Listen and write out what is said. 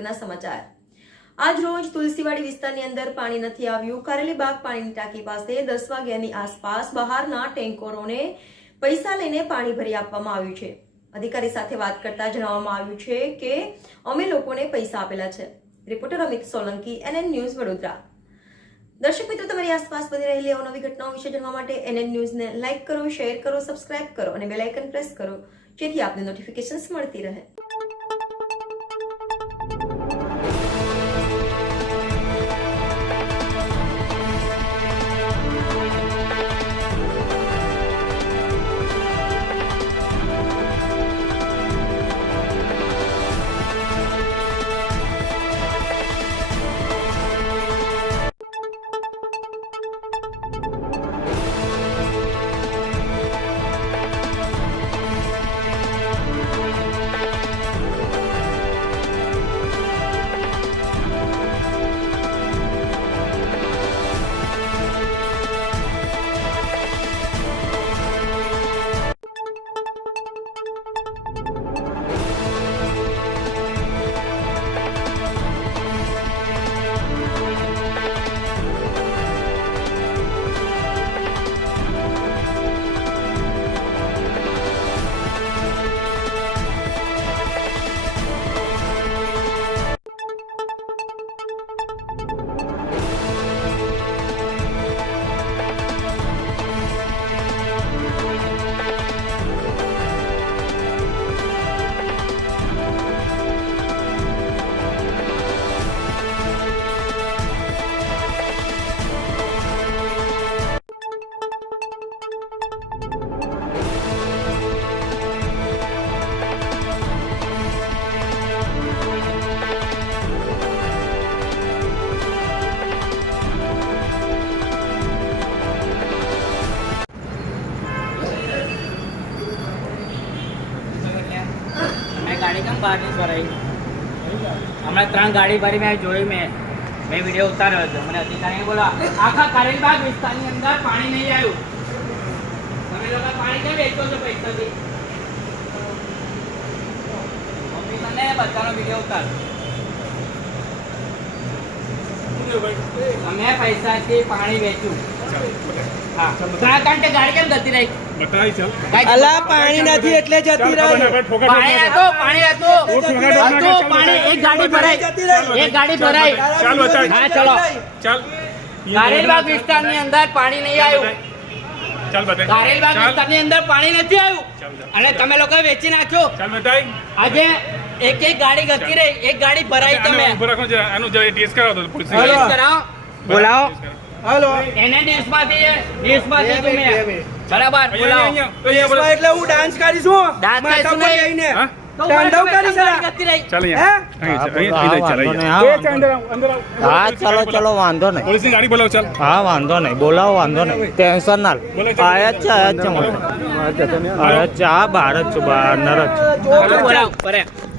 અગત્યના સમાચાર। આજ રોજ તુલસીવાડી વિસ્તારની અંદર પાણી નથી આવ્યું। કારેલીબાગ પાણીની ટાંકી પાસે 10 વાગ્યાની આસપાસ બહારના ટેન્કરોને પૈસા લઈને પાણી ભરી આપવામાં આવ્યું છે। અધિકારી સાથે વાત કરતા જણાવવામાં આવ્યું છે કે અમે લોકોને પૈસા આપેલા છે। Reporter Amit Solanki, NN news, Vadodara. દર્શક મિત્રો, તમારી આસપાસ બની રહેલી અવનવી ઘટનાઓ વિશે જાણવા માટે NN ન્યૂઝને લાઇક કરો, શેર કરો, સબસ્ક્રાઇબ કરો અને બેલ આઇકન પ્રેસ કરો, જેથી આપને નોટિફિકેશન્સ મળતી રહે। गाड़ी कम बाहर नहीं भराई हमें 3 गाड़ी भरी मैं जोई मैं वीडियो उतार्यो હતો। મને અધિકારીએ બોલા આખા કારેલીબાગ વિસ્તારની અંદર પાણી નહીં આવ્યું। તમે લોકો પાણી કેમ વેચો છો પૈસાથી? ઓફિસરને બધાનો વિડિયો ઉતાર। અમે પૈસાથી પાણી વેચ્યું। હા, 3 ઘંटे ગાડી કેમ જતી રહી? बताई चल अला पानी नहीं એટલે જતી રહી। पानी હતો पानी एक गाड़ी भराई चल बताई। हाँ चलो चल कारेलीबाग विस्ताરની અંદર પાણી નહીં આવ્યું। चल बताई। कारेलीबाग વિસ્તારની અંદર પાણી નથી આવ્યું અને તમે લોકો વેચી નાખ્યો। चल बताई। આજે એક ગાડી ગતી રહી, એક ગાડી ભરાઈ। તમે ऊपर रखो जे आनु जे टेस्ट कराओ तो पुलिस ટેસ્ટ કરાવો, બોલાવો। हेलो એને ડીશમાંથી તમે બરાબર બોલાવો। तो ये बोला એટલે હું ડાન્સ કરીશું। ડાન્સ કરીશું માથા પર નહીં। લઈને हां તાંડવ કરી છે। ગતી રહી। चल हैं? यहां इधर चल ये अंदर अंदर हाँ चलो चलो वांधो नहीं। पुलिस की गाड़ी बोलाओ। चल हाँ वांधो नहीं, बोलाओ वांधो नहीं, टेंशन ना लो। आया हाँ बाहर च बाहर બોલાવો, બરાબર।